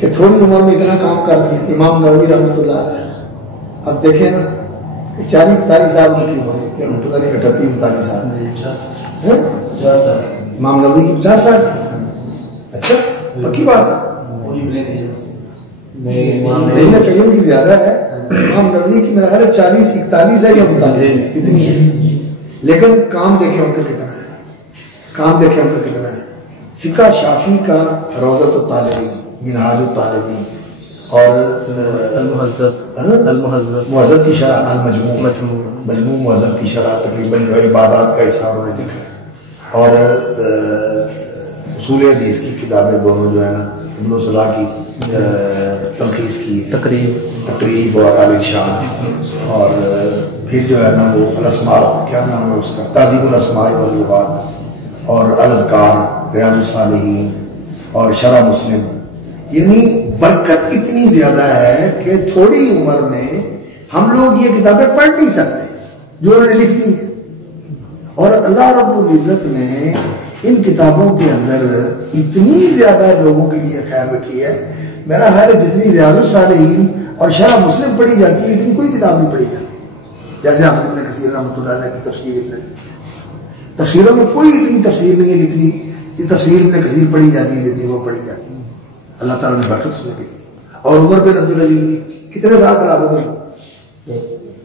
کہ تھوڑی عمر میں اتنا کام کر دیا امام نووی رحمۃ اللہ علیہ. اب دیکھیں نا 40-41 سال کی عمر ہے کہ پتہ نہیں 38-39 سال. امام نووی کی 50 سال. اچھا پکی بات ہے. ابن قیم کی زیادہ ہے. امام نووی کی میرا خیال ہے 40-41 ہے یا 39 ہے اتنی ہے. لیکن کام دیکھیں ان کا کتنا ہے. کام دیکھیں ان کا کتنا ہے. فقہ شافی کا روضۃ الطالبین، منہاج الطالبین اور مہذب کی شرح، مجموع مہذب کی شرح تقریباً جو عبادات کا حصہ انہوں نے لکھا ہے. اور اصول حدیث کی کتابیں دونوں جو ہے نا ابن صلاح کی تلخیص کی تقریب اور الارشاد. اور پھر جو ہے نا وہ الاسماء، کیا نام ہے اس کا، تہذیب الاسماء واللغات، اور الاذکار، ریاض الصالحین اور شرح مسلم. یعنی برکت اتنی زیادہ ہے کہ تھوڑی عمر میں ہم لوگ یہ کتابیں پڑھ نہیں سکتے جو انہوں نے لکھی ہیں. اور اللہ رب العزت نے ان کتابوں کے اندر اتنی زیادہ لوگوں کے لیے خیر رکھی ہے. میرا خیال ہے جتنی ریاض الصالحین اور شرح مسلم پڑھی جاتی ہے اتنی کوئی کتاب نہیں پڑھی جاتی. جیسے حافظ ابن کثیر رحمۃ اللہ علیہ کی تفسیر ابن کثیر، تفسیروں میں کوئی اتنی تفسیر نہیں ہے جتنی یہ تفسیر ابن کثیر پڑھی جاتی ہے جتنی وہ پڑھی جاتی ہے. اللہ تعالیٰ نے برکت اس میں دی. اور عمر بن عبدالعزیز کی کتنے سال خلافت ہوئی؟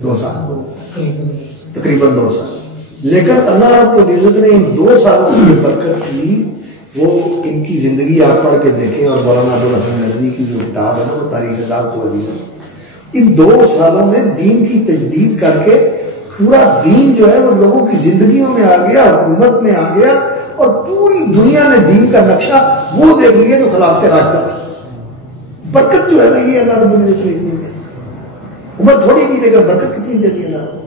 2 سال، تقریباً 2 سال. لیکن اللہ رب العزت نے ان 2 سالوں کی یہ برکت کی. وہ ان کی زندگی آپ پڑھ کے دیکھیں. اور مولانا ابوالحسن ندوی کی جو کتاب ہے نا وہ تاریخ دعوت و عظیم، ان 2 سالوں میں دین کی تجدید کر کے پورا دین جو ہے وہ لوگوں کی زندگیوں میں آ گیا، حکومت میں آ گیا. اور پوری دنیا نے دین کا نقشہ وہ دیکھ لیا جو خلافت راستہ تھی. برکت جو ہے نا یہ اللہ رب العزت نے اتنی دی. عمر تھوڑی دی لیکن برکت کتنی دے دی اللہ رب العزت.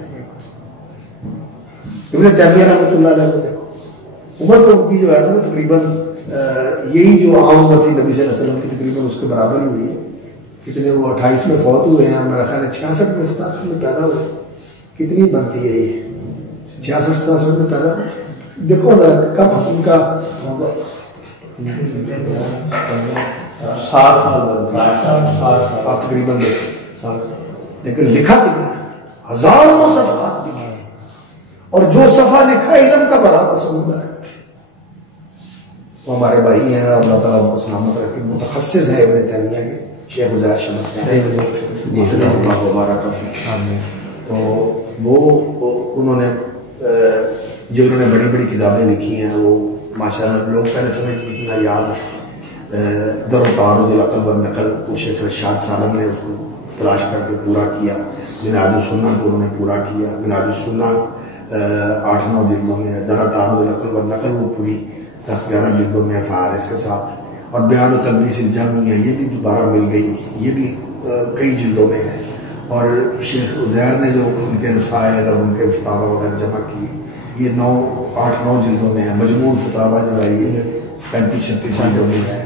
ابن تیمیہ رحمۃ اللہ علیہ کو دیکھو، عمر تو ان کی جو ہے نا وہ تقریباً یہی جو عام عمر تھی نبی صلی اللہ علیہ وسلم کی تقریباً اس کے برابر ہی ہوئی ہے. کتنے وہ 28 میں فوت ہوئے ہیں، میرا خیال ہے 66 میں 67 میں پیدا ہوئے. کتنی بنتی ہے یہ 66-67 میں پیدا. دیکھو ذرا کب ان کا 60 تقریباً دیکھو. لیکن لکھا کتنا ہے، ہزاروں صفحات لکھے ہیں. اور جو صفحہ لکھا ہے علم کا بڑا سمندر ہے. وہ ہمارے بھائی ہیں، اللہ تعالیٰ ان کو سلامت رکھے. متخصص ہے ابن تیمیہ کے شیخ عزیر شمس اللہ مبارک فیہ. تو وہ انہوں نے جو انہوں نے بڑی بڑی کتابیں لکھی ہیں وہ ماشاءاللہ لوگ پہلے سمجھ اتنا یاد ہے. در و تعارض العقل والنقل وہ شیخ رشاد سالم نے اس کو تلاش کر کے پورا کیا. منہاج السنہ کو انہوں نے پورا کیا. منہاج السنہ 8-9 جلدوں میں. در و تعارض العقل والنقل وہ پوری 10-11 جلدوں میں فہارس کے ساتھ. اور بیان و تلبیس الجامی ہے، یہ بھی دوبارہ مل گئی، یہ بھی کئی جلدوں میں ہے. اور شیخ عزیر نے جو ان کے رسائل اور ان کے فتاوی وغیرہ جمع کیے یہ 8-9 جلدوں میں ہے. مجموع فتاوی جو ہے یہ 35-36 جلدوں میں ہے.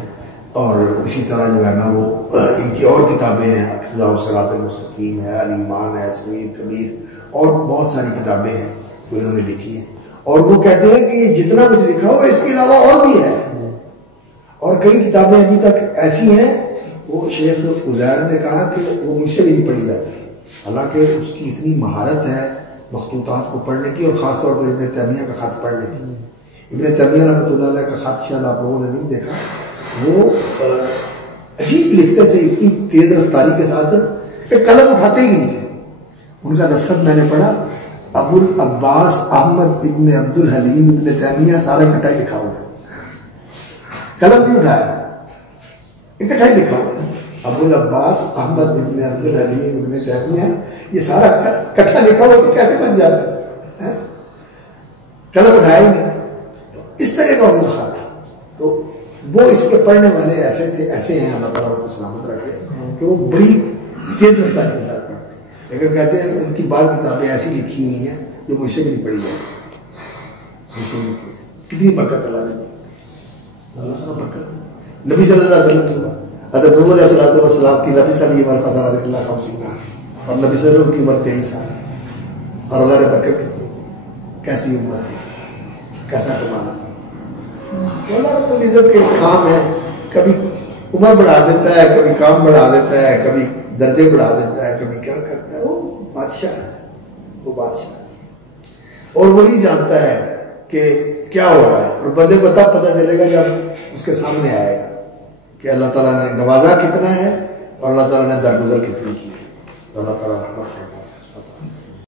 اور اسی طرح جو ہے نا وہ ان کی اور کتابیں ہیں، اقتداء الصراط المستقیم ہے، الایمان ہے، صغیر کبیر، اور بہت ساری کتابیں ہیں جو انہوں نے لکھی ہیں. اور وہ کہتے ہیں کہ یہ جتنا کچھ لکھا ہوا اس کے علاوہ اور بھی ہے. اور کئی کتابیں ابھی تک ایسی ہیں وہ شیخ عزیر نے کہا کہ وہ مجھ سے بھی نہیں پڑھی جاتی. حالانکہ اس کی اتنی مہارت ہے مخطوطات کو پڑھنے کی، اور خاص طور پر ابن تیمیہ کا خط پڑھنے کی. ابن تیمیہ رحمۃ اللہ علیہ کا خط شاید آپ لوگوں نے نہیں دیکھا. وہ عجیب لکھتے تھے اتنی تیز رفتاری کے ساتھ کہ قلم اٹھاتے ہی نہیں تھے. ان کا دستخط میں نے پڑھا، ابو العباس احمد ابن عبد الحلیم ابن تیمیہ، سارا اکٹھا ہی لکھا ہوا ہے. قلم نہیں اٹھایا، اکٹھا ہی لکھا ہوا ہے. ابو العباس احمد ابن عبد الحلیم ابن تیمیہ، یہ سارا اکٹھا لکھا ہوا تو کیسے بن جاتا ہے؟ قلم اٹھایا ہی نہیں. تو اس طرح کا ان کا خط تھا. تو وہ اس کے پڑھنے والے ایسے تھے، ایسے ہیں، اللہ تعالیٰ ان کو سلامت رکھے، کہ وہ بڑی تیز رفتاری کے ساتھ پڑھتے ہیں. لیکن کہتے ہیں ان کی بعض کتابیں ایسی لکھی ہوئی ہیں جو مجھ سے بھی نہیں پڑھی جاتی. کتنی برکت اللہ نے دی. اللہ تعالیٰ برکت دی. نبی صلی اللہ علیہ وسلم کی عمر، حضرت نبی علیہ الصلوۃ والسلام کی نبی صلی اللہ علیہ وسلم 50 اور نبی صلی اللہ علیہ وسلم کی عمر 23 سال. اور اللہ نے برکت کتنی دی. کیسی عمر دی، کیسا کمال دی. اللہ رب العزت کے کام ہے. کبھی عمر بڑھا دیتا ہے، کبھی کام بڑھا دیتا ہے، کبھی درجے بڑھا دیتا ہے، کبھی کیا کرتا ہے، وہ بادشاہ ہے، وہ بادشاہ ہے، اور وہی جانتا ہے کہ کیا ہو رہا ہے، اور بندے کو تب پتہ چلے گا جب اس کے سامنے آئے گا کہ اللہ تعالیٰ نے نوازا کتنا ہے اور اللہ تعالیٰ نے درگزر کتنی کی ہے۔ اللہ تعالیٰ